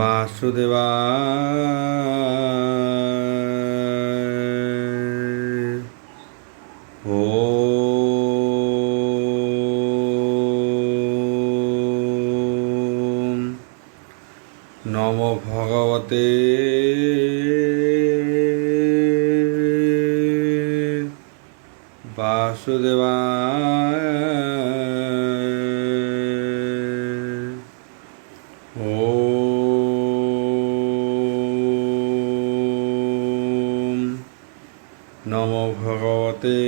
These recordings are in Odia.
वासुदेवाय। ओम नमो भगवते वासुदेवाय। ओम नमो भगवते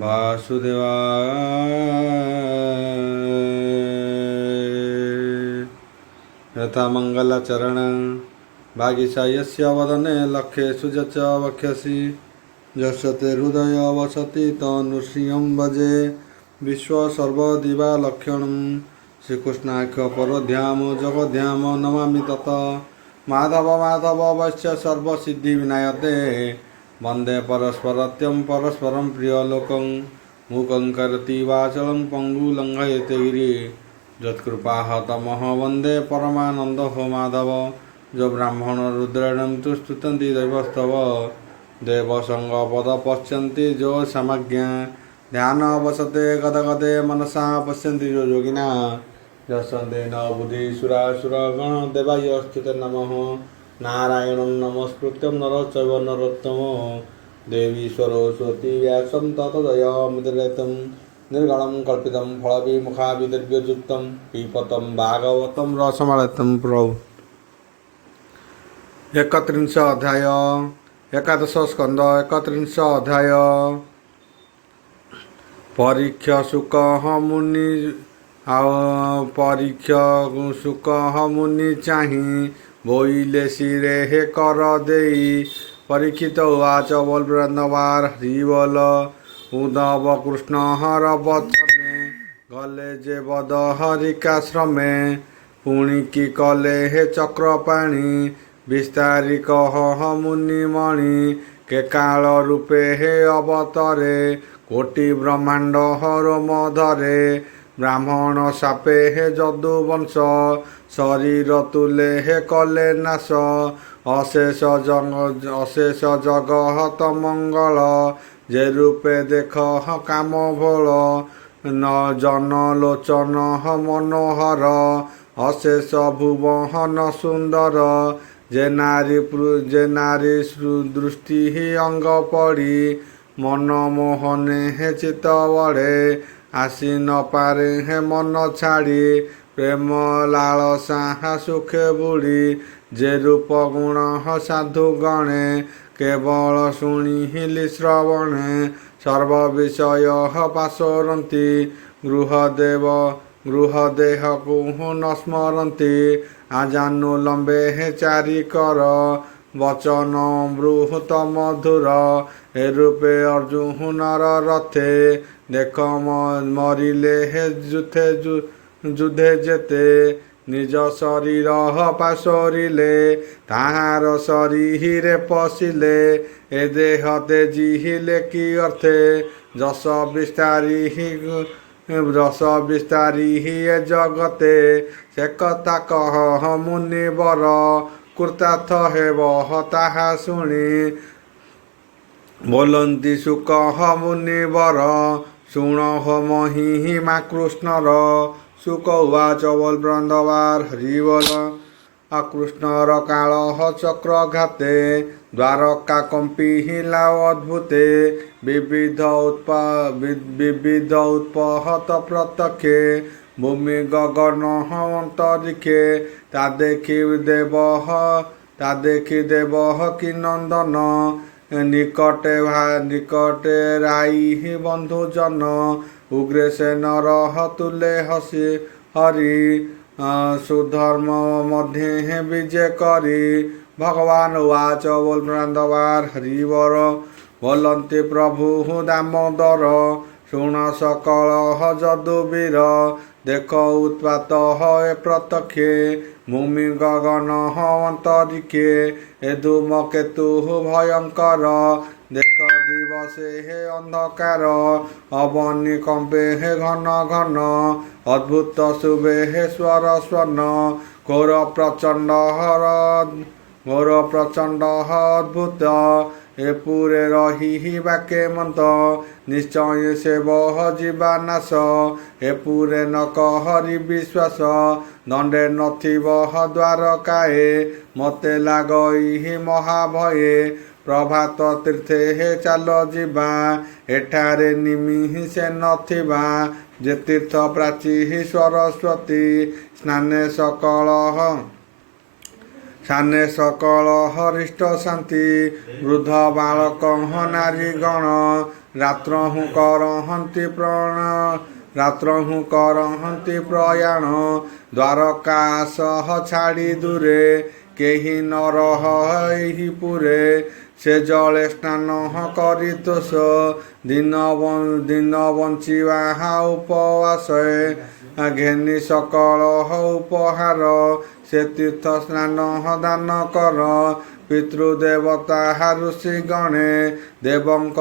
वासुदेवाय। यथा मंगलाचरण भागीसायस्य वदने लक्ष्येषु च वक्ष्यसि यस्य हृदय वसति तनुश्रियं भजे विश्वसर्वदिवा लक्षणं श्रीकृष्णाख्य परध्याम जगध्याम नमामि तत् माधव माधव वैश्य सर्वसिद्धिविनायते वन्दे परस्परत्यं परस्परं प्रियलोकं मूकं करोति वाचालं पङ्गुलङ्घयते गिरिं यत्कृपाहतमः वन्दे परमानन्दो माधव जो ब्राह्मण रुद्रेणं तु स्तुतन्ति दैवस्तव देवसंगपद पश्यन्ति जो समज्ञा ध्यान वसते गदगदे मनसा पश्यन्ति जो योगिना यस्यन्तेन बुद्धिसुरासुरगण देवायस्तुते नमः नारायणं नमस्कृत्यं नरं चैव नरोत्तमं देवी सरस्वती व्यासं ततो जयमुदीरयतं निर्गणं कल्पितं फलविमुखाविदिर्भ्ययुक्तं पिबतं भागवतं रसमालयं प्रभु। 31 अध्याय एकादश स्कंद 31 अध्याय। परीक्ष सुख मुनि परीक्ष सुख मुनि चाहि बोइले शिरे हे कर देई परीक्षित उवाच बलब्रह्मवार हरिबल उद्धव कृष्ण हर वचने गले जे बद हरिकाश्रमे पुणी की कले हे चक्रपाणी विस्तारिक मुनिमणि के काल रूपे हे अवतरे कोटि ब्रह्मांड हर मधरे ब्राह्मण सापे हे जदुवंश शरीर तुले हे कले नाश अशेष जगत मंगल जे रूपे देख काम भोल न जन लोचन मनोहर अशेष भुवन सुंदर जे नारी दृष्टि ही अंग पड़ी मन मोहने हे चित बड़े आसी न पारे हे मन छाड़ी प्रेम लालसा सुखे बुड़ी जे रूप गुण साधु गणे केवल शुणी श्रवणे सर्व विषय पाशरती गृहदेह कुह न स्मरती आजानुलंबे हे चारि कर वचन बृहत मधुर हे रूपे अर्जुनर रथे देख मरिले हे जुधे जेते निज शरीर पाशरिले ताहार शरीर पशिले ए देह तेजिले कि अर्थे जस विस्तारी ही ए जगते से कथा कह मुनिवर कृतार्थ हेब ताहा शुणी बोलंती सुख मुनिवर शुण महिमा कृष्णर सुख उवाच बलब्रह्मवार हरिबल कृष्णर काल चक्रघाते द्वारका कंपी हिला अद्भुते विविध उत्पहत प्रत्यक्षे भूमि गगन अंतरिक्षे ता देखी देव कि नंदन निकटे राई बंधुजन उग्रसेन तुले हसी हरि सुधर्म मध्य विजय करी भगवान उवाच बलब्रह्मवार हरिवर बोलंती प्रभु दामोदर शुण सकल जदुवीर देख उत्पात ए प्रत्यक्षे भूमि गगन अंतरिक्षे ए धूमकेतु भयंकर देख दिव বসে হে অন্ধকার অবনী কম্পে হে ঘন ঘন অদ্ভুত শুভে হে স্বর স্বর্ণ ঘোর প্রচণ্ড অদ্ভুত এ পুরে রহি বাকে মন্ত নিশ্চয় ସେ ବହ ଯିବା ନାଶ ଏ ପୁରେ ନ କହରି ବିଶ୍ୱାସ ଦଣ୍ଡେ ନଥିବ ଦ୍ୱାରକାଏ ମୋତେ ଲାଗଇ ମହାଭୟେ ପ୍ରଭାତ ତୀର୍ଥେ ହେ ଚାଲ ଯିବା ଏଠାରେ ନିମିହି ସେ ନଥିବା ଯେ ତୀର୍ଥ ପ୍ରାଚୀ ସରସ୍ୱତୀ ସ୍ନାନେ ସକଳ ହରିଷ୍ଟ ଶାନ୍ତି ବୃଦ୍ଧ ବାଳକ ନାରୀ ଗଣ ରାତ୍ରହୁ କରହନ୍ତି ପ୍ରୟାଣ ଦ୍ୱାରକା ସହ ଛାଡ଼ି ଦୂରେ କେହି ନ ରହ ଏହି ପୁରେ ସେ ଜଳେ ସ୍ନାନ କରି ତୋଷ ଦିନ ବଞ୍ଚିବା ଉପବାସେ ଘେନି ସକଳ ଉପହାର ସେ ତୀର୍ଥ ସ୍ନାନ ଦାନ କର ପିତୃଦେବତା ଋଷି ଗଣେ ଦେବଙ୍କ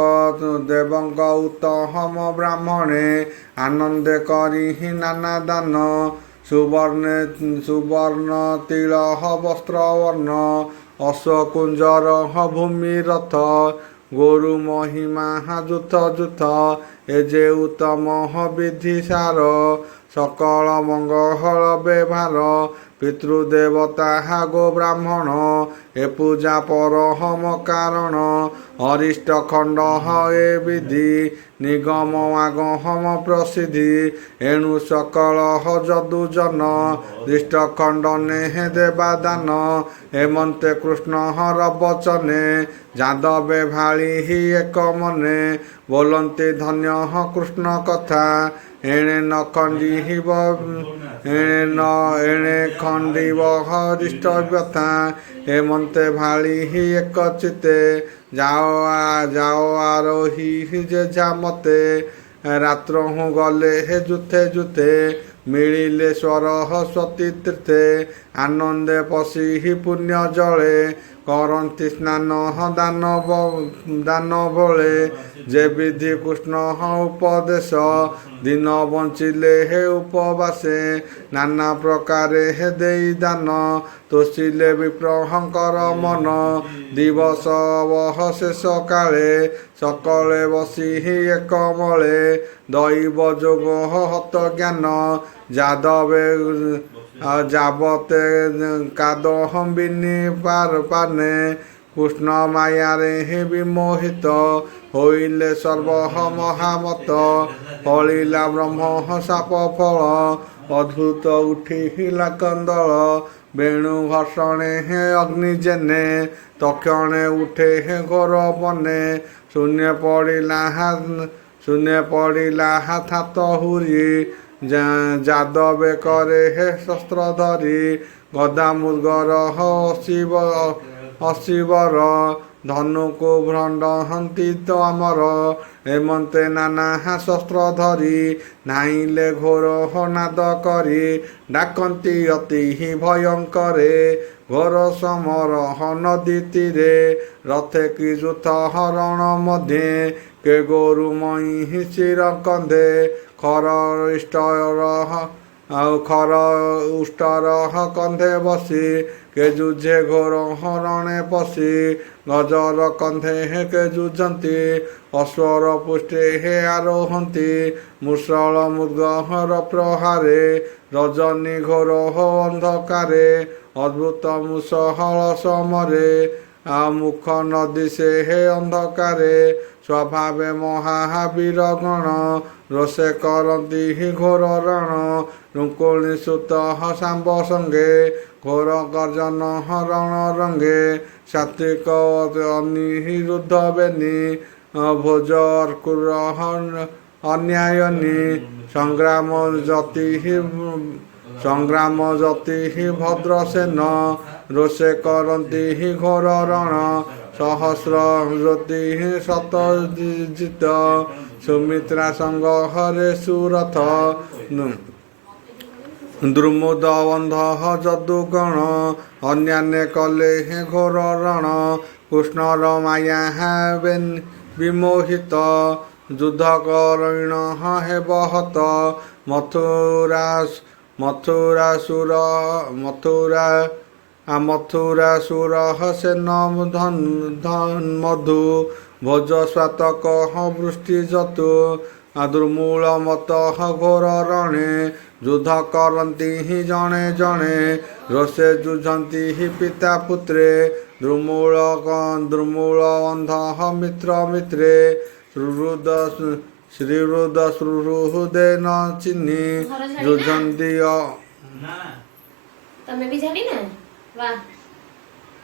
ଉତ୍ତମ ବ୍ରାହ୍ମଣେ ଆନନ୍ଦେ କରି ନାନା ଦାନ ସୁବର୍ଣ୍ଣ ତିଳ ବସ୍ତ୍ରବର୍ଣ୍ଣ ଅଶ୍ୱକୁଞ୍ଜର ଭୂମି ରଥ ଗୋରୁ ମହିମା ଯୁଥ ଏ ଯେ ଉତ୍ତମ ବିଧି ସାର ସକଳ ମଙ୍ଗଳ ବ୍ୟବହାର ପିତୃଦେବତା ଗୋ ବ୍ରାହ୍ମଣ ଏ ପୂଜା ପରମ କାରଣ ଅରିଷ୍ଟ ଖଣ୍ଡ ଏ ବିଧି ନିଗମ ଆଗମ ପ୍ରସିଦ୍ଧି ଏଣୁ ସକଳ ଯଦୁଜନ ଦୃଷ୍ଟ ଖଣ୍ଡନେ ଦେବା ଦାନ ହେମନ୍ତେ କୃଷ୍ଣ ବଚନେ ଯାଦବେ ଭାଳି ଏକ ମନେ ବୋଲନ୍ତି ଧନ୍ୟ କୃଷ୍ଣ କଥା ଏଣେ ଖଣ୍ଡିବ ହରିଷ୍ଟ ବ୍ୟଥା ହେମନ୍ତେ ଭାଳି ଏକ ଚିତେ ଯାଅ ଆରୋହି ଯେଝା ମତେ ରାତ୍ର ଗଲେ ଯୁଥେ ମିଳିଲେ ସରସ୍ୱତୀ ତୀର୍ଥେ ଆନନ୍ଦେ ପଶି ପୁଣ୍ୟ ଜଳେ କରନ୍ତି ସ୍ନାନ ଦାନ ବଳେ ଯେ ବିଧି କୃଷ୍ଣ ଉପଦେଶ ଦିନ ବଞ୍ଚିଲେ ଉପବାସେ ନାନା ପ୍ରକାରେ ଦେଇ ଦାନ ତୋଷିଲେ ବିପ୍ରହଙ୍କର ମନ ଦିବସ ଶେଷ କାଳେ ସକଳେ ବସି ଏକ ମଳେ ଦୈବ ଯୋଗ ହତ ଜ୍ଞାନ ଯାବତେ କାଦ ହମ୍ବିନି ପାନେ କୃଷ୍ଣ ମାୟାରେ ବିମୋହିତ ହୋଇଲେ ସର୍ବ ମହାମତ ଫଳିଲା ବ୍ରହ୍ମ ସାପ ଫଳ ଅଦ୍ଭୁତ ଉଠିଲା କନ୍ଦଳ ବେଣୁ ଘର୍ଷଣେ ଅଗ୍ନି ଜେନେ ତକ୍ଷଣେ ଉଠେ ଘୋର ବନେ ଶୂନ୍ୟ ପଡ଼ିଲା ହାତ ହୁରି ଯାଦବେ କରେ ଶସ୍ତ୍ର ଧରି ଗଦା ମୃଗର ଅଶିବର ଧନୁକୁ ଭଣ୍ଡନ୍ତି ତ ଆମର ହେମନ୍ତେ ନାନା ଶସ୍ତ୍ର ଧରି ନାଇଲେ ଘୋର ନାଦ କରି ଡାକନ୍ତି ଅତି ଭୟଙ୍କରେ ଘୋର ସମର ନଦୀ ତୀରେ ରଥେ କି ଯୁଥ ହରଣ ମଧ୍ୟେ କେ ଗୋରୁ ମଇଁ ଶିର କନ୍ଧେ ଖର ଉଷ୍ଟର କନ୍ଧେ ବସି କେ ଯୁଝେ ଘୋର ହରଣେ ପଶି ଗଜର କନ୍ଧେ କେ ଯୁଝନ୍ତି ଅଶ୍ୱର ପୃଷ୍ଠେ ଆରୋହନ୍ତି ମୂଷଳ ମୃଗର ପ୍ରହାରେ ରଜନୀ ଘୋର ଅନ୍ଧକାରେ ଅଦ୍ଭୁତ ମୁଷଳ ସମରେ ମୁଖ ନଦୀ ସେ ଅନ୍ଧକାରେ ସ୍ୱଭାବେ ମହାବୀର ଗଣ ରୋଷେ କରନ୍ତି ଘୋର ରଣ ରୁଙ୍କୁଣୀ ସୁତ ଶାମ୍ବ ସଙ୍ଗେ ଘୋର ଗର୍ଜନ ରଣ ରଙ୍ଗେ ସାତ୍ୱିକ ଅନିରୁଦ୍ଧ ବେନି ଭୋଜ ଅର୍କୁର ଅନ୍ୟାୟନୀ ସଂଗ୍ରାମ ଯତି ଭଦ୍ରସେନ ରୋଷେ କରନ୍ତି ଘୋର ରଣ ସହସ୍ର ଜ୍ୟୋତି ଶତଜିତ ସୁମିତ୍ରା ସଙ୍ଗ ହରେ ସୁରଥ ଦ୍ରୁମୁଦ ବନ୍ଧ ଯଦୁଗଣ ଅନ୍ୟାନ୍ୟ କଲେ ଘୋର ରଣ କୃଷ୍ଣର ମାୟା विमोहित युद्ध करुण हेब हत मथुरासुर मथुरासुर सेन धन मधु भोज स्वातक वृष्टि जतु दुर्मूल मत घोर रणे युद्ध करती जणे जणे रोषे जुझंती पिता पुत्रे द्रुमूल अंध मित्र मित्रे श्रीरुद श्रुहृदे न चिन्हि जुझंती તમે બી જાડી ને વાહ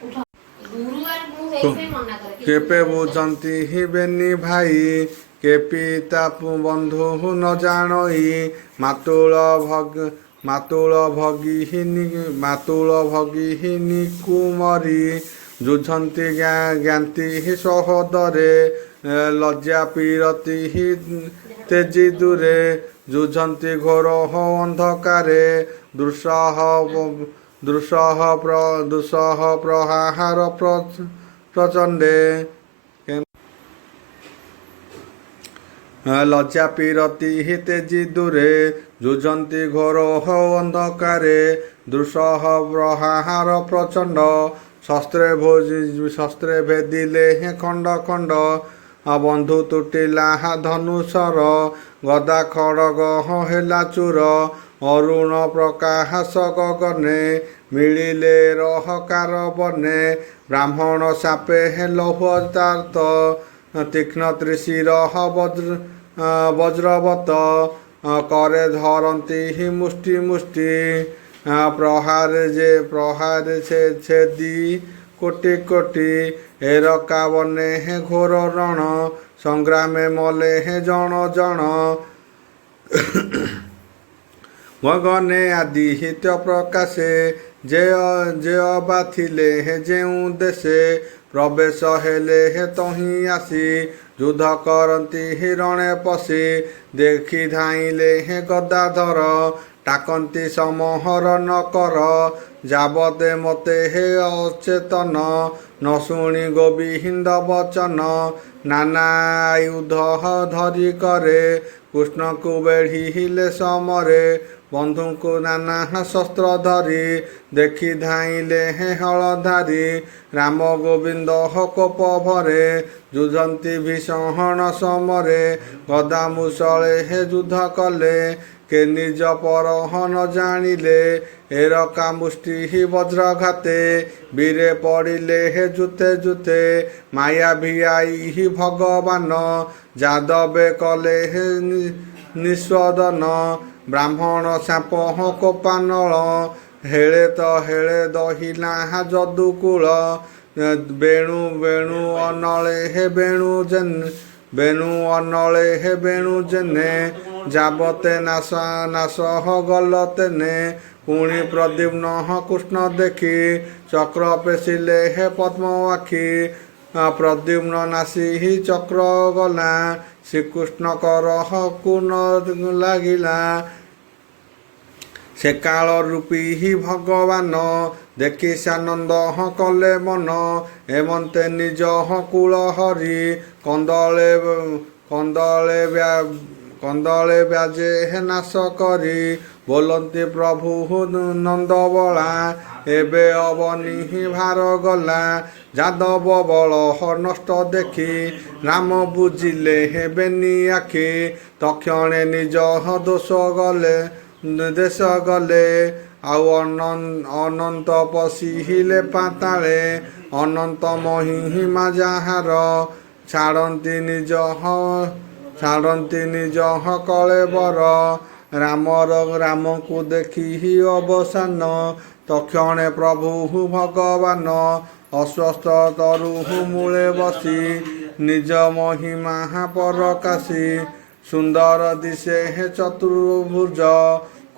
ઉઠો ગુરુવાર હું એસે મના કરે केपे बुझंती बेनी भाई के पिता बंधु न जानई मातुल भगिनी कुमरी जुझंती ज्ञाति सहोदरे लज्जा पीरति तेजी दूरे जुझंती घोर अंधकारे दुस्सह प्रहार प्रचंडे लज्जा पीरति तेजी दूरे जुझंती घोर अंधकारे दुस्सह प्रहार प्रचंड शस्त्रे भेदिले खंड खंड बंधु तुटिला धनुषर गदा खड़ग हेला चूर अरुण प्रकाश गगने मिलिले रहकार बने ब्राह्मण सापे लौहतार्त तीक्ष्ण त्रिशिर वज्रवत करे धरती मुष्टि मुष्टि प्रहार छेदी कोटि कोटि एरका बने घोर रण संग्रामे मले जन जन गगने आदि हित प्रकाशे जे अबा थिले जेउ देशे प्रवेश हेले तही आसी युद्ध करती रणे पशि देखी धाइले गदाधर टाकंती समहर न कर जाबते मते हे अचेतन न शुणी गोविंद वचन नाना आयुध धरी करे कृष्ण को बेढ़िले समरे बंधु को नाना शस्त्र धरी देखी धाइले हलधारी राम गोविंद कोप भरे जुझंती भीषण समरे गदा मुसले युद्ध कले के निज पर न जानिले एरका मुष्टि वज्रघाते वीरे पड़िले जुते जुते माया भियाई भगवान जादवे कले निस्वदन ब्राह्मण साप कोपानल हेले दहिला जदुकूल बेणु अनले बेणु जेने जाबते नाश गल तेने पुणी प्रद्युम्न कृष्ण देखी चक्र पेशिले पद्म आखि प्रद्युम्न नासी चक्र गला श्रीकृष्ण कर कुन लागिला से काल रूपी भगवान देखी सानंद कले मन हेमंते निज कूल हरि कंदले व्याजे नाश करी बोलती प्रभु नंद बला एबे अवनी भार गला जादव बल नष्ट देखी राम बुझिले हेबेनी आखि तक्षणे निज दोष गले देश गले आउ अनंत पशिले पाताले अनंत महिमा जाहार छाड़ती निज कले बर राम को देखी अवसान तक्षणे प्रभु भगवान अस्वस्थ तरु मूले बसी निज महिमा परकाशी सुंदर दिशे चतुर्भुज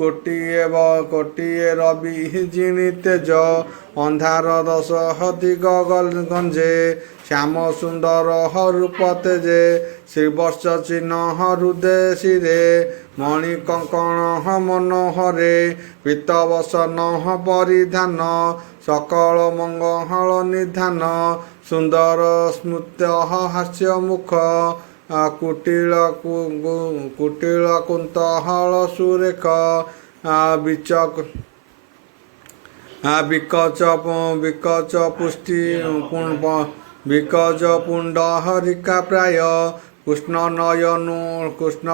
କୋଟିଏ ରବି ଜିଣି ତେଜ ଅନ୍ଧାର ଦଶ ଦିଗ ଗଞ୍ଜେ ଶ୍ୟାମ ସୁନ୍ଦର ରୂପ ତେଜେ ଶ୍ରୀବର୍ଷ ଚିହ୍ନ ହୃଦେ ଶିରେ ମଣି କଙ୍କଣ ମନୋହରେ ପୀତବସନ ପରିଧାନ ସକଳ ମଙ୍ଗଳ ନିଧାନ ସୁନ୍ଦର ସ୍ମୃତ ହାସ୍ୟ ମୁଖ କୁଟିଳ କୁନ୍ତହଳ ସୁରେଖ ବିକଚ ପୁଷ୍ଟି ବିକଜ ପୁଣ୍ଡ ହରିକା ପ୍ରାୟ କୃଷ୍ଣ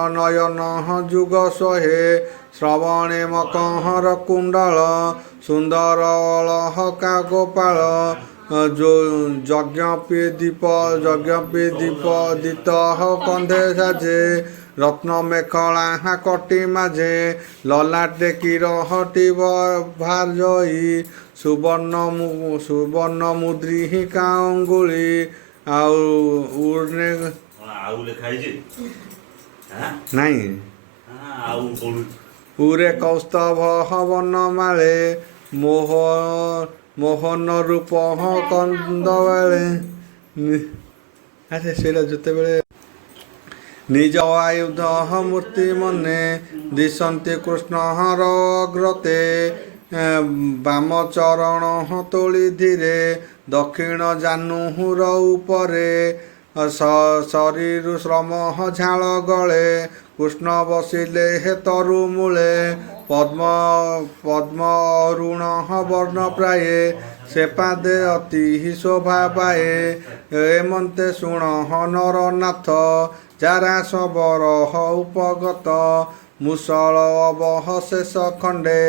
ନୟନ ଯୁଗ ଶହେ ଶ୍ରବଣେ ମକହର କୁଣ୍ଡଳ ସୁନ୍ଦର ଅଳହକା ଗୋପାଳ ଯଜ୍ଞ ଦୀପ ଦିତ କନ୍ଧେ ସାଜେ ରତ୍ନ ମେଖଳା କଟି ମାଝେ ଲଲାଟେ କିରହଟି ଭାର୍ଜଇ ସୁବର୍ଣ୍ଣ ମୁଦ୍ରି କାଙ୍ଗୁଳି ଆଉ ନାଇଁ ଉରେ କୌସ୍ତଭ ବନ ମାଳେ ମୋହନ ରୂପ କନ୍ଦବେଳେ ଆଚ୍ଛା ସେଇଟା ଯେତେବେଳେ ନିଜ ଆୟୁଧ ମୂର୍ତ୍ତି ମନେ ଦିଶନ୍ତି କୃଷ୍ଣର ଅଗ୍ରତେ ବାମ ଚରଣ ତୋଳି ଧୀରେ ଦକ୍ଷିଣ ଜାନୁର ଉପରେ ଶରୀରୁ ଶ୍ରମ ଝାଳ ଗଳେ କୃଷ୍ଣ ବସିଲେ ହେ ତରୁ ମୂଳେ ପଦ୍ମ ଅରୁଣ ବର୍ଣ୍ଣ ପ୍ରାୟେ ସେ ପାଦେ ଅତି ଶୋଭା ପାଏ ଏମନ୍ତେ ଶୁଣ ନରନାଥ ଯାରା ଶବର ଉପଗତ ମୁସଳ ଅବଶେଷ ଖଣ୍ଡେ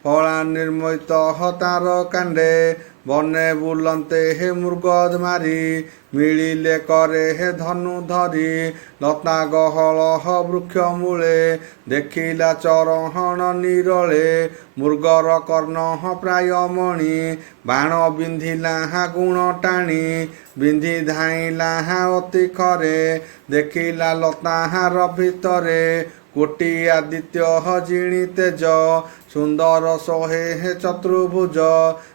ଫଳା ନିର୍ମୋହିତ ତାର କାଣ୍ଡେ ବନେ ବୁଲନ୍ତେ ହେ ମୃଗ ମାରି ମିଳିଲେ କରେ ହେ ଧନୁ ଧରି ଲତା ଗହଳ ବୃକ୍ଷ ମୂଳେ ଦେଖିଲା ଚରହଣ ନିରଳେ ମୃଗର କର୍ଣ୍ଣ ପ୍ରାୟ ମଣି ବାଣ ବିନ୍ଧିଲା ଗୁଣ ଟାଣି ବିନ୍ଧି ଧାଇଁଲା ଅତି ଖରେ ଦେଖିଲା ଲତାହାର ଭିତରେ କୋଟି ଆଦିତ୍ୟ ଜିଣି ତେଜ ସୁନ୍ଦର ଶୋହେ ଚତୁର୍ଭୁଜ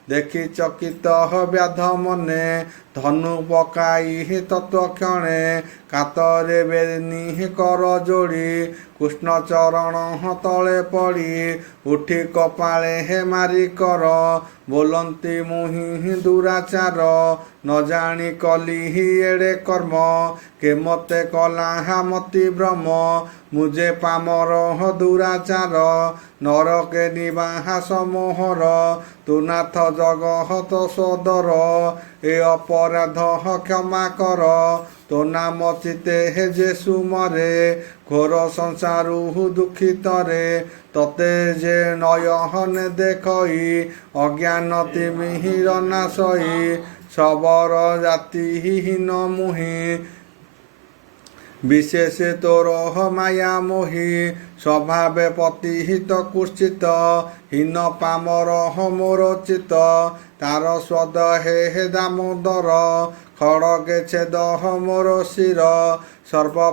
ଦେଖି ଚକିତ ବ୍ୟାଧ ମନେ ଧନୁ ପକାଇ ତତ୍କ୍ଷଣେ କାତରେ ବେନି କର ଯୋଡ଼ି କୃଷ୍ଣ ଚରଣ ତଳେ ପଡ଼ି ଉଠି କପାଳେ ମାରି କର ବୋଲନ୍ତି ମୁହିଁ ଦୁରାଚାର ନ ଜାଣି କଲି ଏଡ଼େ କର୍ମ କେ ମତେ କଲା ମତି ଭ୍ରମ ମୁଜେ ପାମର ଦୁରାଚାର ନରକେ ନିବାସ ମୋହର ତୁ ନାଥ ଜଗତ ସୋଦର ଏ ଅପରାଧ କ୍ଷମା କର ତୋ ନାମ ଚିତେ ଯେ ସୁମରେ ଘୋର ସଂସାରୁ ଦୁଃଖିତରେ ତତେ ଯେ ନୟନେ ଦେଖଇ ଅଜ୍ଞାନ ତିମିର ନାଶଇ ସବର ଜାତିହୀନ ମୁହିଁ ବିଶେଷ ତୋର ମାୟା ମୋହି ସ୍ୱଭାବେ ପତିହିତ କୁଶ୍ଚିତ ହୀନ ପାମର ମୋର ଚିତ ତାର ସ୍ୱଦ ହେ ଦାମୋଦର ଖଡ଼କେ ଛେଦ ମୋର ଶିର ସର୍ବ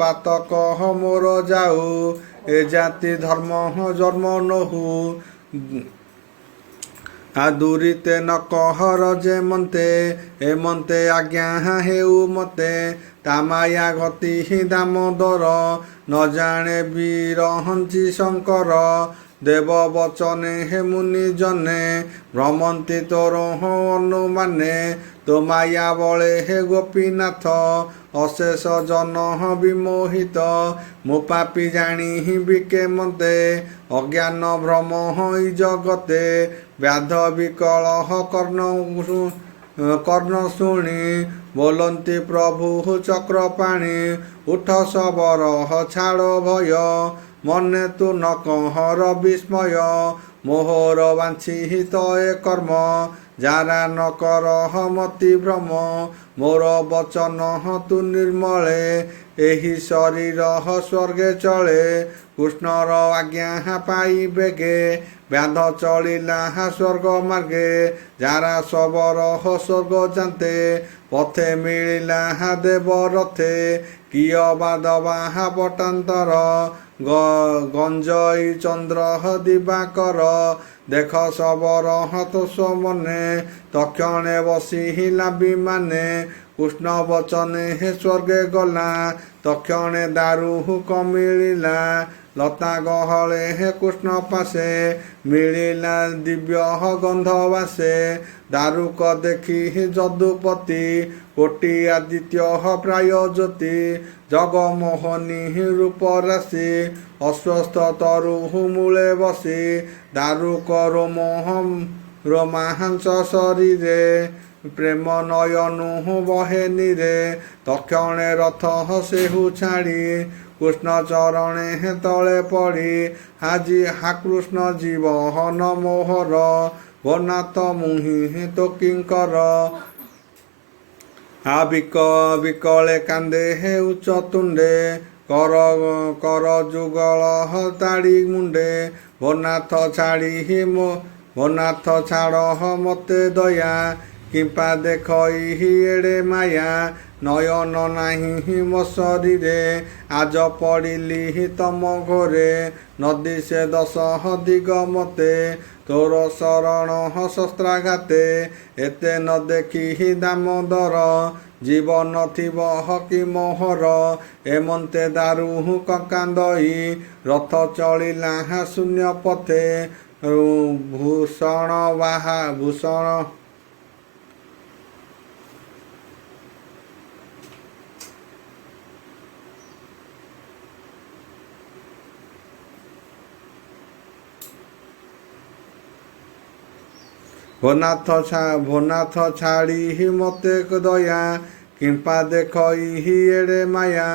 ପାତକ ମୋର ଯାଉ ଏ ଜାତି ଧର୍ମ ଜନ୍ମ ନହୁ ଦୂରିତେ ନ କହର ଯେ ମନ୍ତେ ଏମନ୍ତେ ଆଜ୍ଞା ହେଉ ମତେ ତାମାୟା ଗତି ଦାମୋଦର ନ ଜାଣେ ବିରହଞ୍ଚି ଶଙ୍କର ଦେବ ବଚନେ ମୁନି ଜନେ ଭ୍ରମନ୍ତି ତୋର ଅନୁମାନେ ତୋ ମାୟା ବଳେ ଗୋପୀନାଥ ଅଶେଷ ଜନ ବିମୋହିତ ମୋ ପାପି ଜାଣି ବିକେ ମତେ ଅଜ୍ଞାନ ଭ୍ରମ ଜଗତେ ବ୍ୟାଧ ବିକଳ କର୍ଣ୍ଣ ଶୁଣି ବୋଲନ୍ତି ପ୍ରଭୁ ଚକ୍ରପାଣି ଉଠ ସବର ଛାଡ଼ ଭୟ ମନେ ତୁ ନ କହର ବିସ୍ମୟ ମୋହର ବାଞ୍ଛିତ ଏ କର୍ମ ଯାରା ନ କର ମତି ଭ୍ରମ ମୋର ବଚନ ତୁ ନିର୍ମଳେ ଏହି ଶରୀର ସ୍ୱର୍ଗେ ଚଳେ କୃଷ୍ଣର ଆଜ୍ଞା ପାଇ ବେଗେ ବ୍ୟାଧ ଚଳିଲା ସ୍ୱର୍ଗ ମାର୍ଗେ ଯାରା ସବର ସ୍ୱର୍ଗ ଯାନ୍ତେ ପଥେ ମିଳିଲା ଦେବ ରଥେ কিয় বাদবাহা পটান্তর গঞ্জই চন্দ্র দিবাকর দেখ সবর হতোষ মনে তক্ষণে বসিলা বিমানে কৃষ্ণ বচনে হে স্বর্গে গলা তক্ষণে দারু কମିଳିଲା লতা গহଳେ হে কৃষ্ণ পাশে ମିଳିଲା ଦିବ୍ୟ ଗନ୍ଧ ବାସେ ଦାରୁକ ଦେଖି ଯଦୁପତି କୋଟି ଆଦିତ୍ୟ ପ୍ରାୟ ଜ୍ୟୋତି ଜଗମୋହନୀ ରୂପ ରାଶି ଅସ୍ୱସ୍ଥ ତରୁ ମୂଳେ ବସି ଦାରୁକ ରୋମାହାଂସ ଶରୀରେ ପ୍ରେମ ନୟନୁ ବହେ ନିରେ ତକ୍ଷଣେ ରଥ ସେହୁ ଛାଡ଼ି କୃଷ୍ଣ ଚରଣେ ତଳେ ପଡ଼ି ହା କୃଷ୍ଣ ଜୀବ ହନ ମୋହର ବନାତ ମୁହିଁ ତ କିଙ୍କର ବିକଳେ କାନ୍ଦେ ହେ ଉଚ୍ଚ ତୁଣ୍ଡେ କର ଯୁଗଳ ତାଡ଼ି ମୁଣ୍ଡେ ବନାଥ ଛାଡ଼ ମତେ ଦୟା କିମ୍ପା ଦେଖଇ ଏଡ଼େ ମାୟା ନୟନ ନାହିଁ ମୋ ଶରୀରେ ଆଜ ପଡ଼ିଲି ତମ ଘରେ ନଦୀ ସେ ଦଶ ଦିଗ ମତେ ତୋର ଶରଣ ଶସ୍ତ୍ରାଘାତେ ଏତେ ନ ଦେଖି ଦାମୋଦର ଜୀବନ ଥିବ କି ମୋହର ଏମନ୍ତେ ଦାରୁ କାନ୍ଦଇ ରଥ ଚଳିଲା ଶୂନ୍ୟ ପଥେ ଭୂଷଣ ଭୋନାଥ ଛାଡ଼ି ମତେ ଦୟା କିମ୍ପା ଦେଖଇ ଏଡ଼େ ମାୟା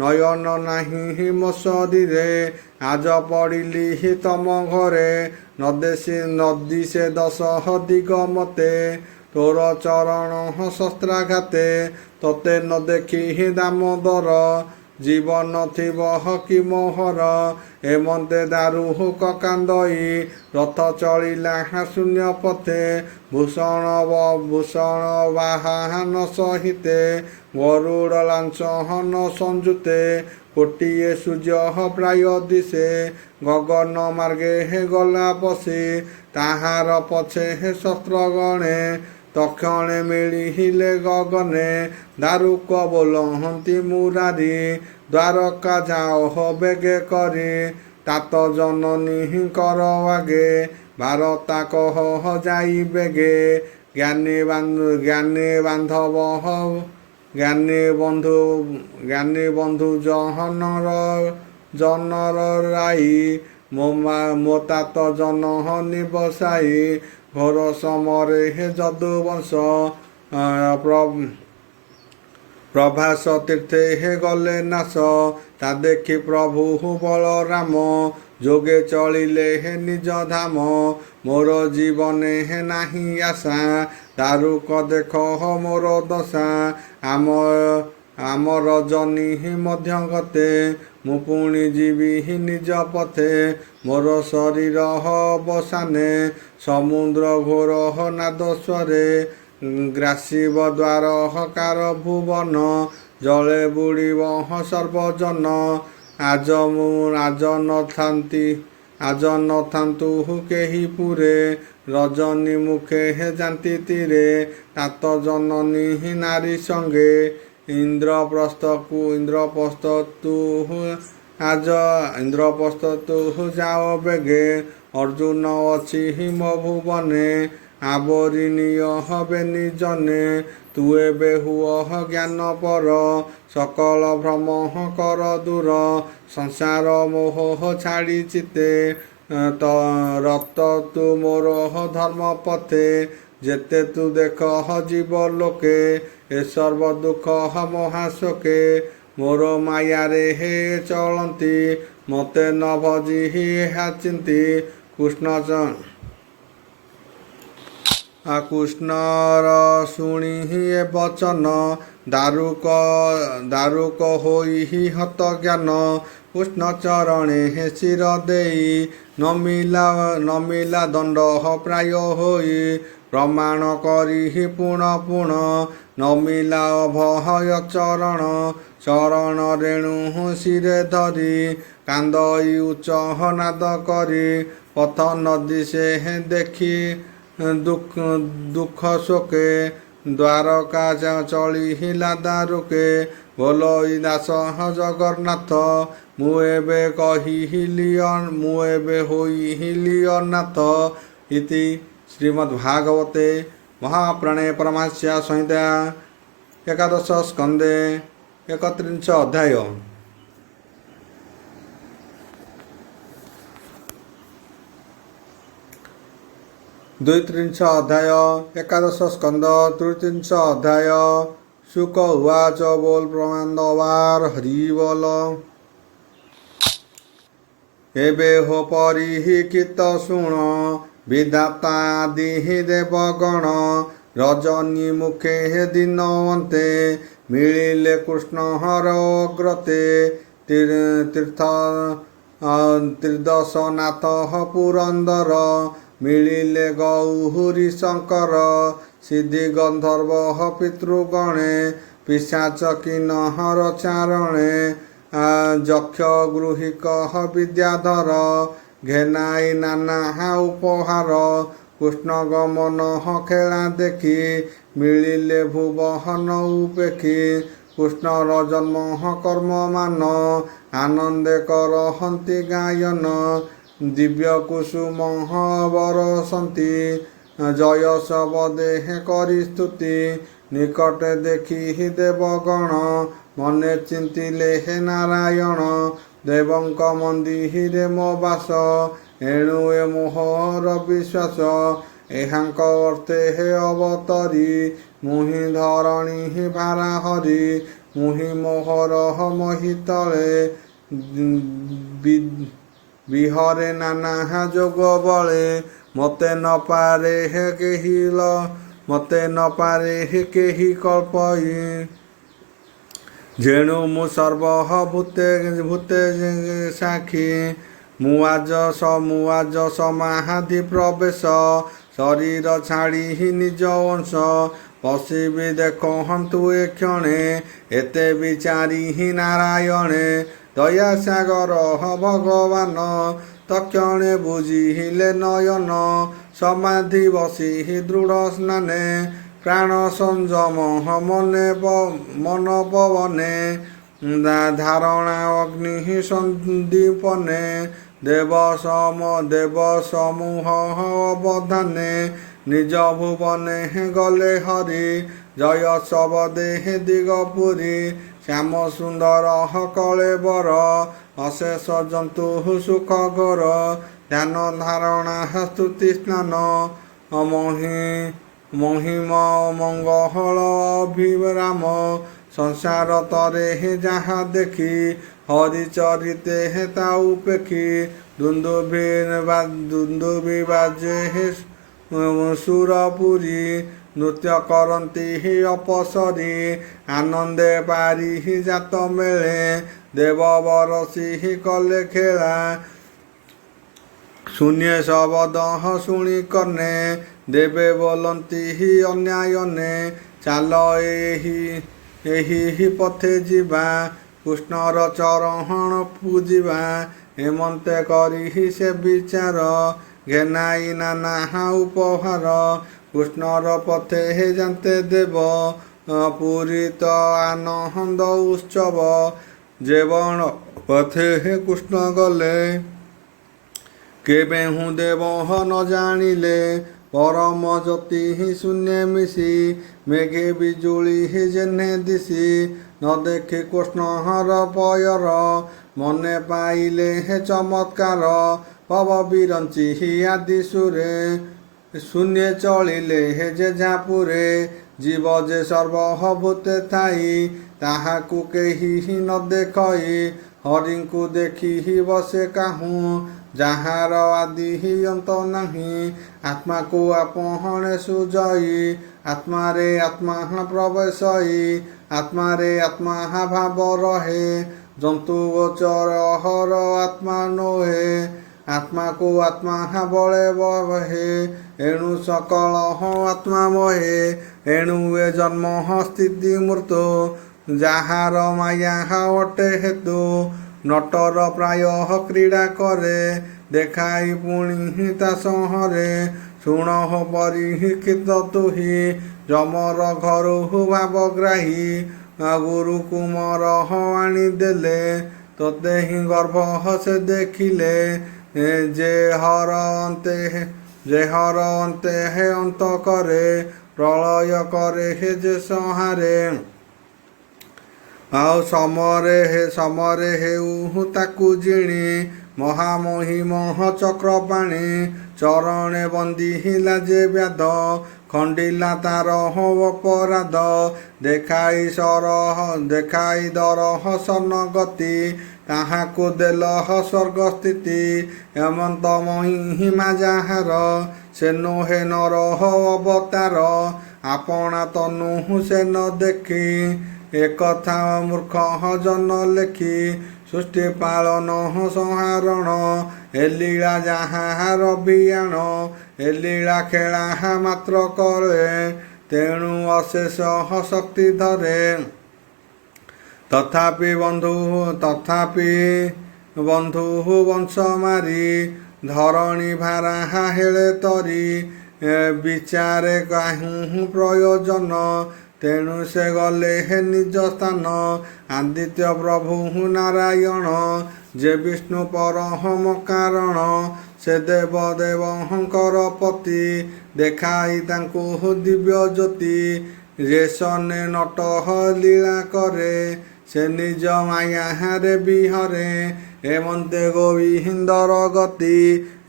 ନୟନ ନାହିଁ ମୋ ଶରୀରେ ଆଜ ପଡ଼ିଲି ତମ ଘରେ ନଦୀ ସେ ଦଶ ଦିଗ ମତେ ତୋର ଚରଣ ଶସ୍ତ୍ରାଘାତେ ତତେ ନ ଦେଖି ଦାମୋଦର ଜୀବନ ଥିବ କି ମୋହର ଏମନ୍ତେ ଦାରୁ କାନ୍ଦଇ ରଥ ଚଳିଲା ଶୂନ୍ୟ ପଥେ ଭୂଷଣ ବାହାନ ସହିତେ ଗରୁଡ଼ ଲାଞ୍ଚନ ସଂଯୁତେ କୋଟିଏ ସୂର୍ଯ୍ୟ ପ୍ରାୟ ଦିଶେ ଗଗନ ମାର୍ଗେ ଗଲା ପଶି ତାହାର ପଛେ ଶସ୍ତ୍ର ଗଣେ ତକ୍ଷଣେ ମିଳିଲେ ଗଗନେ ଦାରୁକ ବୋଲହନ୍ତି ମୁରାରି ଦ୍ୱାରକା ଯାଅ ବେଗେ କରି ତାତ ଜନନୀ କର ଆଗେ ଭାରତା କହ ଯାଇ ବେଗେ ଜ୍ଞାନୀ ବନ୍ଧୁ ଜନର ରାଇ ମୋ ତାତ ଜନହନି ବସାଇ ଘୋର ସମରେ ଯଦୁବଂଶ ପ୍ରଭାସ ତୀର୍ଥେ ଗଲେ ନାଶ ତା ଦେଖି ପ୍ରଭୁ ବଳରାମ ଯୋଗେ ଚଳିଲେ ନିଜ ଧାମ ମୋର ଜୀବନେ ନାହିଁ ଆଶା ଦାରୁକ ଦେଖ ମୋର ଦଶା ଆମର ରଜନୀ ମଧ୍ୟ ଗତେ ମୁଁ ପୁଣି ଯିବି ନିଜ ପଥେ ମୋର ଶରୀର ଅବସାନେ ସମୁଦ୍ର ଘୋର ନାଦସ୍ୱରେ ଗ୍ରାସିବ ଦ୍ୱାର କାର ଭୁବନ ଜଳେ ବୁଡ଼ିବ ସର୍ବଜନ ଆଜ ନଥାନ୍ତୁ କେହି ପୁରେ ରଜନୀ ମୁଖେ ଯାନ୍ତି ତୀରେ ତାତ ଜନନୀ ନାରୀ ସଙ୍ଗେ ଇନ୍ଦ୍ରପ୍ରସ୍ଥ ତୁ ଯାଅ ବେଗେ ଅର୍ଜୁନ ଅଛି ମୋ ଭୁବନେ ଆବରିଣୀୟ ହବେ ନିଜନେ ତୁ ଏବେ ହୁଅ ଜ୍ଞାନ ପର ସକଳ ଭ୍ରମ କର ଦୂର ସଂସାର ମୋହ ଛାଡ଼ି ଚିତେ ରତ ତୁ ମୋର ଧର୍ମ ପଥେ ଯେତେ ତୁ ଦେଖ ଜୀବ ଲୋକେ ଏ ସର୍ବ ଦୁଃଖ ମହାଶୋକେ ମୋର ମାୟାରେ ଚଳନ୍ତି ମତେ ନ ଭଜି ଚିନ୍ତି କୃଷ୍ଣର ଶୁଣି ବଚନ ଦାରୁକ ହୋଇ ହତ ଜ୍ଞାନ କୃଷ୍ଣ ଚରଣେ ଶିର ଦେଇ ନମିଲା ଦଣ୍ଡ ପ୍ରାୟ ହୋଇ ପ୍ରମାଣ କରି ପୁଣ ନମିଲା ଅଭୟ ଚରଣ ଚରଣ ରେଣୁ ଶିରେ ଧରି କାନ୍ଦଇ ଉଚ୍ଚ ନାଦ କରି ପଥ ନଦୀ ସେ ଦେଖି ଦୁଃଖ ଶୋକେ ଦ୍ୱାରକା ଚଳିଲା ଦାରୁକେ ବୋଲଇ ଦାସ ଜଗନ୍ନାଥ ମୁଁ ଏବେ ହୋଇଲି ଅନାଥ। ଇତି ଶ୍ରୀମଦ୍ଭାଗବତେ ମହାପୁରାଣେ ପରମହଂସ୍ୟା ସଂହିତା ଏକାଦଶ ସ୍କନ୍ଧେ 31 ଅଧ୍ୟାୟ। द्वित्रिंश अध्याय एकादश स्कंद तृतीय अध्याय। शुक उवाच बोल प्रमाणवार हरि बोल। एबे हो परिहित शुण विधाता आदि देवगण रजनी मुखे दीनवन्ते मिलिले कृष्ण हर अग्रते त्रिदशनाथ पुरंदर मिलिले गौरी शंकर सिद्धि गंधर्व पितृगणे पिशाच किन्नर चारणे यक्ष गृहिक विद्याधर घेनाई नाना उपहार कृष्ण गमन खेला देखी मिलिले भुवन उपेखी कृष्णर जन्म कर्म मान आनंदे करहन्ति गायन दिव्य कुसुम बरसन्ति जय सब देह करि स्तुति निकटे देखी देवगण मने चिंतिले हे नारायण देवंक मंदिरे मो बास एणु ए मोहर विश्वास एहांक अर्थे हे अवतरी मुहि धरणी भारा हरि मुहि मोहर महितले विहरे नाना जोग बले मते न पारे हे केही कल्पई जेणु मु सर्वभूते साक्षी मुआज समाधि प्रवेश शरीर छाड़ी निज वंश पशिबि देखहन्तु ए क्षणे एते विचारी नारायणे दया सागर भगवान तक्षणे बुझिले नयन समाधि बसी दृढ़ स्नाने प्राण संयम मन पवने धारणा अग्नि सन्दीपने देव समूह अवधाने निज भुवने गले हरि जय सब देह दिगपुरी श्याम सुंदर कलेबर अशेष जंतु सुख घर ध्यान धारणा स्तुति स्नान महिमा मंगल अभिराम संसार तरे जहाँ देखी हरिचरिते ता उपेखी दुंदुभि बाजे सुरपुरी नृत्य करती अपसरी आनंदे पारी जात मेले देव बरसी कले खेला शून्य शब्द शुणी कने देवे बोलती अन्यायने चाल एही पथे जीवा कृष्णर चरण पूजिबा हेमंते करी से विचार घेनाई नाना उपहार कृष्णर पथे जानते देव पुरी तो आनंद उत्सव जेवण पथे कृष्ण गले केबे हूँ देव न जानिले परम ज्योति शून्य मिशी मेघे बिजुली जेने दिशी न देखे कृष्ण हर पयर मने पाइले हे चमत्कार पव बिरंची आदि सुरे शून्य चलिले हे जेझापुरे जीव जे सर्वभूते थाई ताहाकु केही न देखई हरिंकु देखी बसे काहूँ जहाँ आदि अंत नहीं आत्मा को आपणे सुजई आत्मा रे आत्मा प्रवेशई आत्मा रे आत्मा भाव रहे जंतु गोचर हर आत्मा नोहे आत्मा को आत्मा बले बहे एणु सकल आत्मा महे एणु ए जन्म स्थिति मृत्यु ଯାହାର ମାୟା ଅଟେ ହେତୁ ନଟର ପ୍ରାୟ କ୍ରୀଡ଼ା କରେ ଦେଖାଇ ପୁଣି ତା ସହରେ ଶୁଣ ପରୀକ୍ଷିତ ତୁହି ଯମର ଘରୁ ଭାବଗ୍ରାହୀ ଗୁରୁ କୁମର ଆଣିଦେଲେ ତୋତେ ହିଁ ଗର୍ଭ ସେ ଦେଖିଲେ ଯେ ହର ଅନ୍ତେ ହେ ଅନ୍ତ କରେ ପ୍ରଳୟ କରେ ହେ ଯେ ସଂହାରେ ଆଉ ସମରେ ହେଉ ତାକୁ ଜିଣି ମହାମହିମ ଚକ୍ରପାଣି ଚରଣେ ବନ୍ଦିଲା ଯେ ବ୍ୟାଧ ଖଣ୍ଡିଲା ତାର ଅପରାଧ ଦେଖାଇ ଦରହ ସନଗତି ତାହାକୁ ଦେଲ ସ୍ୱର୍ଗ ସ୍ଥିତି ହେମନ୍ତ ମହିମା ଯାହାର ସେ ନୋହେ ନର ଅବତାର ଆପଣା ତନୁ ସେ ନ ଦେଖି ଏକଥା ମୂର୍ଖ ଜନ ଲେଖି ସୃଷ୍ଟି ପାଳନ ସଂହାରଣ ଏ ଲୀଳା ଯାହାର ବିୟାଣ ଏ ଲୀଳା ଖେଳା ମାତ୍ର କରେ ତେଣୁ ଅଶେଷ ଶକ୍ତି ଧରେ ତଥାପି ବନ୍ଧୁ ବଂଶ ମାରି ଧରଣୀ ଭାରା ହେଳେ ତରି ବିଚାରେ କାହୁଁ ପ୍ରୟୋଜନ ତେଣୁ ସେ ଗଲେ ହେ ନିଜ ସ୍ଥାନ ଆଦିତ୍ୟ ପ୍ରଭୁ ନାରାୟଣ ଯେ ବିଷ୍ଣୁ ପରମ କାରଣ ସେ ଦେବଦେବଙ୍କର ପତି ଦେଖାଇ ତାଙ୍କୁ ଦିବ୍ୟ ଜ୍ୟୋତି ରେଶନେ ନଟ ଲୀଳା କରେ ସେ ନିଜ ମାୟାରେ ବିହରେ ଏମନ୍ତେ ଗୋବିନ୍ଦର ଗତି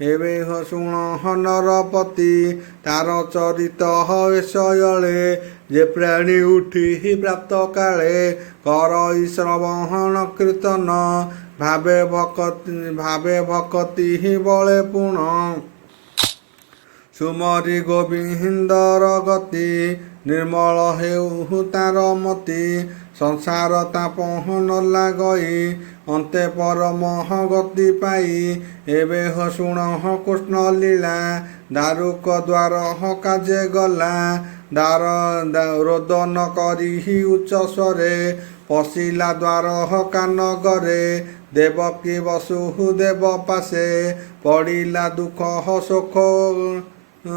ଏବେ ଶୁଣ ନରପତି ତାର ଚରିତ ଏସୟଳେ ଯେ ପ୍ରାଣୀ ଉଠି ପ୍ରାପ୍ତ କାଳେ କରଇ ଶ୍ରବଣ କୀର୍ତ୍ତନ ଭାବେ ଭକତି ବଳେ ପୁଣ ସୁମରି ଗୋବିନ୍ଦର ଗତି ନିର୍ମଳ ହେଉ ତାର ମତି ସଂସାର ତାପ ନ ଲାଗଇ ଅନ୍ତେ ପରମ ଗତି ପାଇ ଏବେ ଶୁଣ କୃଷ୍ଣ ଲୀଳା ଦାରୁକ ଦ୍ୱାର କାଜେ ଗଲା ରୋଦନ କରି ଉଚ୍ଚ ସ୍ୱରେ ପଶିଲା ଦ୍ୱାର କାନଗରେ ଦେବକୀ ବସୁଦେବ ପାଶେ ପଡ଼ିଲା ଦୁଃଖ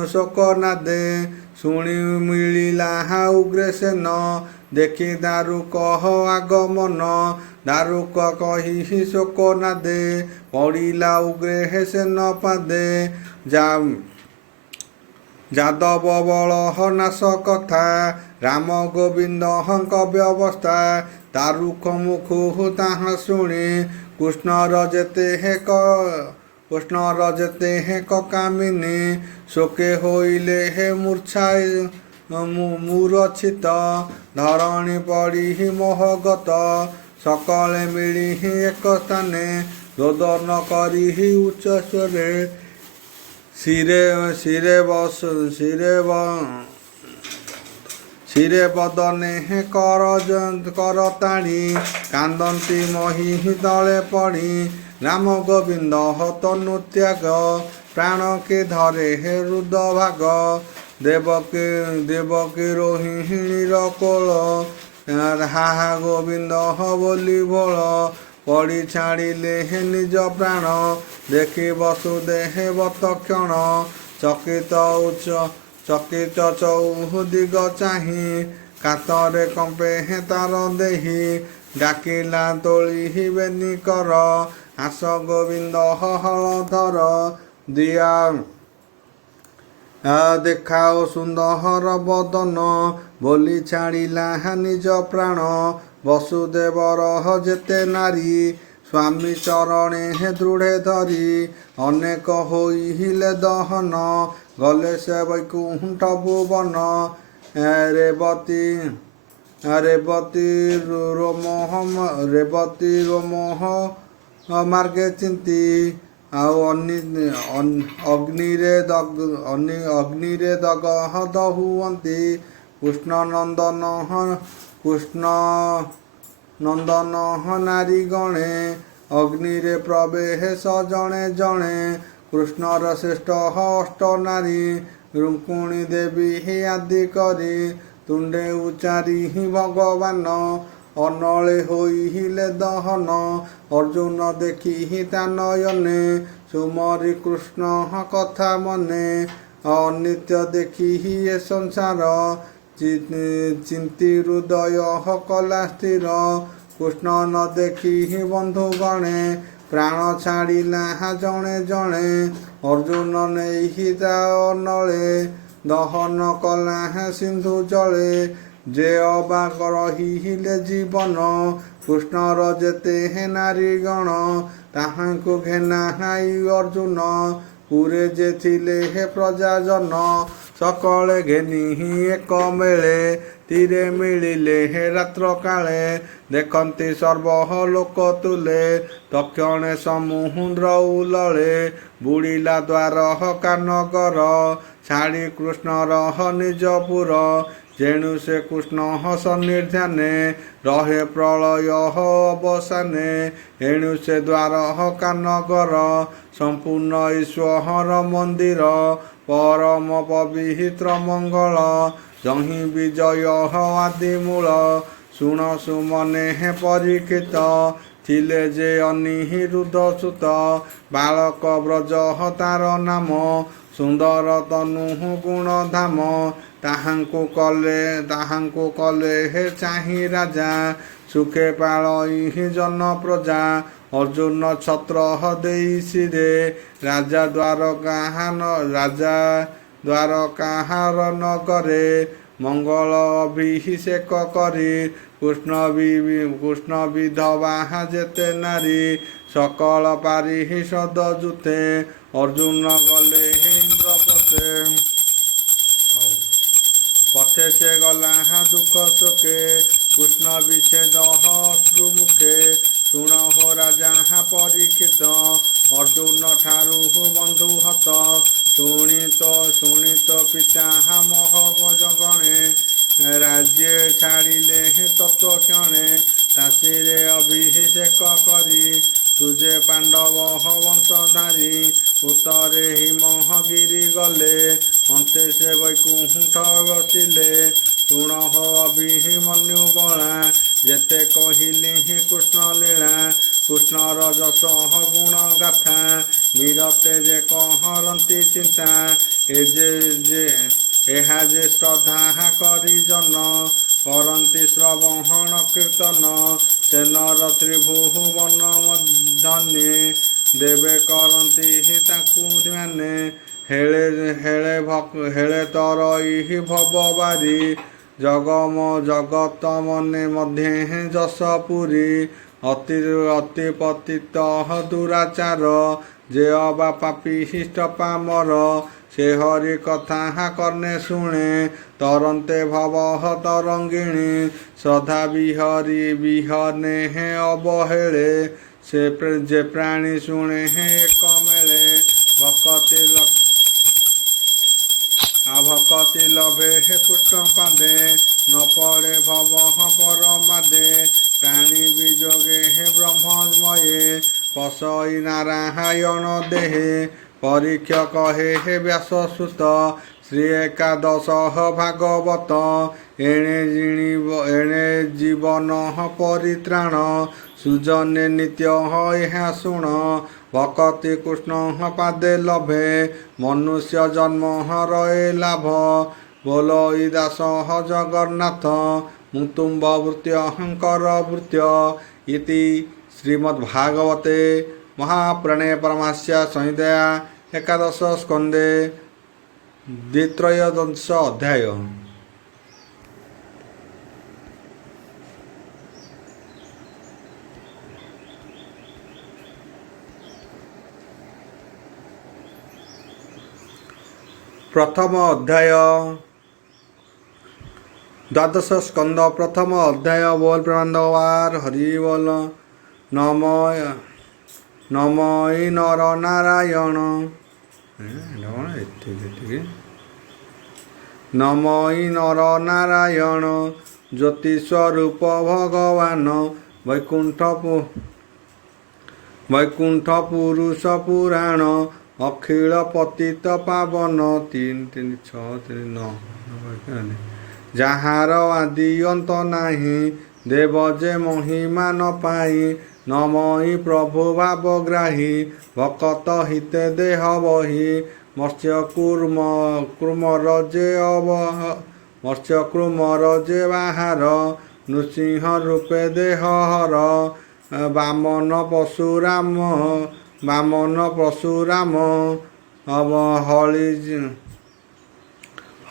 ଶୋକ ନାଦେ ଶୁଣି ମିଳିଲା ଉଗ୍ରସେନ ଦେଖି ଦାରୁକ ଆଗମନ ଦାରୁକ କହି ଶୋକ ନାଦେ ପଡ଼ିଲା ଉଗ୍ରସେନ ପାଦେ ଯାଦବ ବଳ ନାଶ କଥା ରାମ ଗୋବିନ୍ଦଙ୍କ ବ୍ୟବସ୍ଥା ଦାରୁକ ମୁଖୁ ତାହା ଶୁଣି କୃଷ୍ଣର ଯେତେ ହେ କାମିନୀ ଶୋକେ ହୋଇଲେ ହେ ମୂର୍ଚ୍ଛିତ ଧରଣୀ ପଡ଼ି ମୋହଗତ ସକଳେ ମିଳି ଏକ ସ୍ଥାନେ ରୋଦନ କରି ଉଚ୍ଚ ସ୍ୱରେ ଶିରେ ବଦନେ କରତାଣି କାନ୍ଦନ୍ତି ମହି ତଳେ ପଡ଼ି ରାମ ଗୋବିନ୍ଦ ତନୁ ତ୍ୟାଗ ପ୍ରାଣ କେ ଧରେ ହେ ହୃଦ ଭାଗ ଦେବକୀ ରୋହିଣୀର କୋଳ ହାହା ଗୋବିନ୍ଦ ବୋଲି ବୋଳ ପଡ଼ି ଛାଡ଼ିଲେ ହେ ନିଜ ପ୍ରାଣ ଦେଖି ବସୁଦେବ ତକ୍ଷଣ ଚକିତ ଚୌଦିଗ ଚାହିଁ କାତରେ କମ୍ପେ ତାର ଦେହି ଡାକିଲା ତୋଳି ବେନି କର ଆସ ଗୋବିନ୍ଦ ହଳଧର ଦିଆ ଦେଖାଓ ସୁନ୍ଦର ବଦନ ବୋଲି ଛାଡ଼ିଲା ନିଜ ପ୍ରାଣ ବସୁଦେବର ଯେତେ ନାରୀ ସ୍ୱାମୀ ଚରଣେ ଦୃଢ଼େ ଧରି ଅନେକ ହୋଇଲେ ଦହନ ଗଲେ ସେ ବୈକୁଣ୍ଠ ଭୁବନ ରେବତୀ ରୋମୋହ ମାର୍ଗେ ଚିନ୍ତି ଆଉ ଅଗ୍ନିରେ ଦଗଧ ହୁଅନ୍ତି କୃଷ୍ଣ ନନ୍ଦନ ନାରୀ ଗଣେ ଅଗ୍ନିରେ ପ୍ରବେଶ ଜଣେ ଜଣେ କୃଷ୍ଣର ଶ୍ରେଷ୍ଠ ଅଷ୍ଟ ନାରୀ ରୁକ୍ମିଣୀ ଦେବୀ ଆଦି କରି ତୁଣ୍ଡେ ଉଚାରି ଭଗବାନ ଅନଳେ ହୋଇଲେ ଦହନ। ଅର୍ଜୁନ ଦେଖିହି ତା ନୟନେ ସୁମରି କୃଷ୍ଣ କଥା ମନେ। ଅନିତ୍ୟ ଦେଖିହି ଏ ସଂସାର ଚିନ୍ତି ହୃଦୟ କଲା ସ୍ଥିର। କୃଷ୍ଣ ନ ଦେଖିହି ବନ୍ଧୁ ଗଣେ ପ୍ରାଣ ଛାଡ଼ିଲା ଜଣେ ଜଣେ। ଅର୍ଜୁନ ନେଇହି ତା ଅନଳେ ଦହନ କଲା ସିନ୍ଧୁ ଜଳେ। ଯେ ଅବାକ ରହିଲେ ଜୀବନ କୃଷ୍ଣର ଯେତେ ନାରୀଗଣ। ତାହାଙ୍କୁ ଘେନାଇ ଅର୍ଜୁନ ପୁରେ ଯେ ଥିଲେ ପ୍ରଜାଜନ। ସକଳେ ଘେନିହି ଏକ ମେଳେ ତୀରେ ମିଳିଲେ ରାତ୍ର କାଳେ। ଦେଖନ୍ତି ସର୍ବ ଲୋକ ତୁଲେ ତକ୍ଷଣେ ସମୁଦ୍ର ଉଲଳେ। ବୁଡ଼ିଲା ଦ୍ୱାର କାନଗର ଛାଡ଼ି କୃଷ୍ଣର ନିଜପୁର। ଯେଣୁ ସେ କୃଷ୍ଣ ସନ୍ନିଧାନେ ରହେ ପ୍ରଳୟ ଅବସାନେ। ଏଣୁ ସେ ଦ୍ୱାର କାନଗର ସମ୍ପୂର୍ଣ୍ଣ ଈଶ୍ୱର ମନ୍ଦିର। ପରମ ପବିତ୍ର ମଙ୍ଗଳ ଯହିଁ ବିଜୟ ଆଦି ମୂଳ। ଶୁଣ ସୁମନେ ପରୀକ୍ଷିତ ଥିଲେ ଯେ ଅନିରୁଦ୍ଧ ସୁତ। ବାଳକ ବ୍ରଜ ତାର ନାମ ସୁନ୍ଦର ତନୁ ଗୁଣ ଧାମ। ତାହାଙ୍କୁ କଲେ ଚାହିଁ ରାଜା ସୁଖେ ପାଳଇ ଜନ ପ୍ରଜା। ଅର୍ଜୁନ ଛତ୍ର ଦେଇ ଶିରେ ରାଜା ଦ୍ୱାରକାର ନଗରେ। ମଙ୍ଗଳ ଅଭିଷେକ କରି କୃଷ୍ଣ ବିଧବା ଯେତେ ନାରୀ। ସକଳ ପାରିଷଦ ଜୁତେ ଅର୍ଜୁନ ଗଲେ ଇନ୍ଦ୍ରପତେ। ପଥେ ସେ ଗଲା ଦୁଃଖ ଶୋକେ କୃଷ୍ଣ ବିଚ୍ଛେଦ ଅଶ୍ରୁ ମୁଖେ। ଶୁଣ ହୋ ରାଜା ପରୀକ୍ଷିତ ଅର୍ଜୁନ ଠାରୁ ବନ୍ଧୁ ହତ। ଶୁଣିତ ପିତା ମହୋଜ ଗଣେ ରାଜ୍ୟ ଛାଡ଼ିଲେ ତତ୍କ୍ଷଣେ। ତାସିରେ ଅଭିଷେକ କରି ତୁଜେ ପାଣ୍ଡବ ବଂଶଧାରୀ। ଉତ୍ତରେ ହିମଗିରି ଗଲେ ଅନ୍ତେ ସେ ବୈକୁଣ୍ଠ ବସିଲେ। ଶୁଣ ହୋ ଅଭିମନ୍ୟୁ ବଳା ଯେତେ କହିଲି କୃଷ୍ଣ ଲୀଳା। କୃଷ୍ଣର ଯଶ ଗୁଣ ଗାଥା ନିରତେ ଯେ କହରନ୍ତି ଚିନ୍ତା। ଏହା ଯେ ଶ୍ରଦ୍ଧା କରି ଜନ କରନ୍ତି ଶ୍ରବଣ କୀର୍ତ୍ତନ। ସେ ନର ତ୍ରିଭୁବନ ଧନ୍ୟେ ଦେବେ କରନ୍ତି ତାଙ୍କୁ ଧ୍ୟାନେ। ହେଳେ ତରଇ ଭବବାରୀ ଜଗତ ମନେ ମଧ୍ୟେ ଯଶ ପୁରୀ। ଅତି ପତିତ ଦୁରାଚାର ଯେ ଅବା ପାପିଷ୍ଟ ପାମର। ସେ ହରି କଥା କର୍ଣ୍ଣେ ଶୁଣେ ତରନ୍ତେ ଭବ ତରଙ୍ଗିଣୀ। ଶ୍ରଦ୍ଧା ବିହନେ ଅବହେଳେ ସେ ଯେ ପ୍ରାଣୀ ଶୁଣେ ଏକ ମେଳେ। ଭକତି ଲଭେ କୃଷ୍ଣ ପାଦେ ନ ପଡ଼େ ଭବ ପରମାଦେ। ପ୍ରାଣୀ ବିଯୋଗେ ବ୍ରହ୍ମମୟେ ପଶଇ ନାରାୟଣ ଦେହେ। ପରୀକ୍ଷ କହେ ବ୍ୟାସସୁତ ଶ୍ରୀ ଏକାଦଶ ଭାଗବତ। ଏଣେ ଜୀବନ ପରିତ୍ରାଣ ସୁଜନେ ନିତ୍ୟ ଏହା ଶୁଣ। ଭକତି କୃଷ୍ଣ ପାଦେ ଲଭେ ମନୁଷ୍ୟ ଜନ୍ମ ରଏ ଲାଭ। ବୋଲଇ ଦାସ ଜଗନ୍ନାଥ ମୁତୁମ୍ବ ଭୃତ୍ୟଙ୍କର ଭୃତ୍ୟ। ଇତି ଶ୍ରୀମଦ୍ଭାଗବତେ ମହାପୁରାଣେ ପରମହଂସ୍ୟ ସଂହିତାୟା ଏକାଦଶ ସ୍କନ୍ଧେ ଦ୍ୱିତ୍ରୟୋଦଶ ଅଧ୍ୟାୟ। ପ୍ରଥମ ଅଧ୍ୟାୟ ଦ୍ୱାଦଶ ସ୍କନ୍ଧ ପ୍ରଥମ ଅଧ୍ୟାୟ। ବୋଲ ପ୍ରେମାନନ୍ଦଗାର ହରି ବୋଲ। ନମଇ ନର ନାରାୟଣ ନମଇ ନର ନାରାୟଣ ଜ୍ୟୋତିସ୍ୱରୂପ ଭଗବାନ। ବୈକୁଣ୍ଠ ପୁରୁଷ ପୁରାଣ ଅଖିଳ ପତିତ ପାବନ। 3-3-6-3-9 ଯାହାର ଆଦି ଅନ୍ତ ନାହିଁ ଦେବ ଯେ ମହିମା ନ ପାଇ ନମଇ ପ୍ରଭୁ ଭାବଗ୍ରାହୀ ଭକତ ହିତେ ଦେହ ବହି ମତ୍ସ୍ୟ କୃମର ଯେ ମତ୍ସ୍ୟ କୃମର ଯେ ବାହାର ନୃସିଂହ ରୂପେ ଦେହ ହର ବାମନ ପଶୁରାମ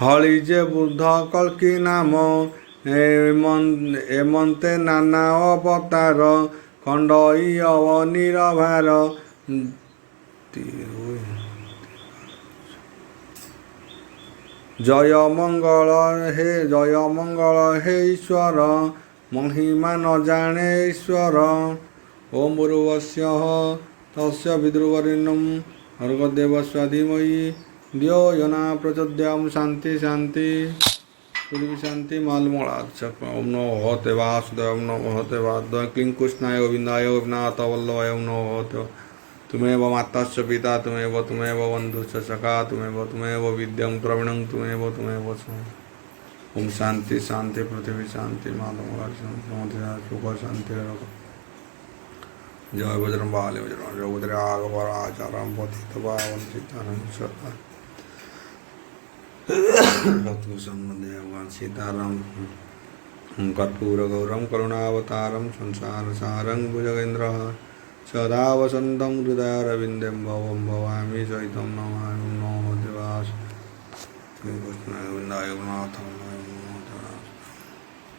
ହଳି ଯେ ବୁଦ୍ଧ କଳ୍କି ନାମ ଏମନ୍ତେ ନାନା ଅବତାର ଖଣ୍ଡଇ ଅବନିରଭାର ଜୟ ମଙ୍ଗଳ ହେ ଈଶ୍ୱର ମହିମା ନ ଜାଣେ ଈଶ୍ୱର ଓಂ ଭୂର୍ଭୁବସ୍ୟ ତସ୍ୟ ବିଦୁର୍ବରେଣ୍ୟଂ ଭର୍ଗଦେବସ୍ୟ ଧୀମହି धियो यो न प्रचोदयात् शान्ति शान्ति पृथ्वी शान्ति मालमूलाच्च ओम नमो भगवते वासुदेवाय ओम नमो भगवते वासुदेवाय क्लीं कृष्णाय गोविन्दाय गोपीनाथ वल्लभाय ओम नमो भगवते तुमेव माताश्च पिता तुमेव बन्धुश्च सखा तुमेव विद्यं द्रविणं तुमेव ओम शान्ति शान्ति पृथ्वी शान्ति मालमूलाच्च सुख शान्ति जय बजरंगबली बजरंगबली पतितपावन सीताराम भगवान सीताराम कर्पूर गौरम करुणावतारम संसार सारं भुजगेन्द्र सदा वसन्तं हृदयारविन्दं भवं भवामि सहितं नमामि नमो देवाय कृष्णाय गोविन्दाय गुणार्थं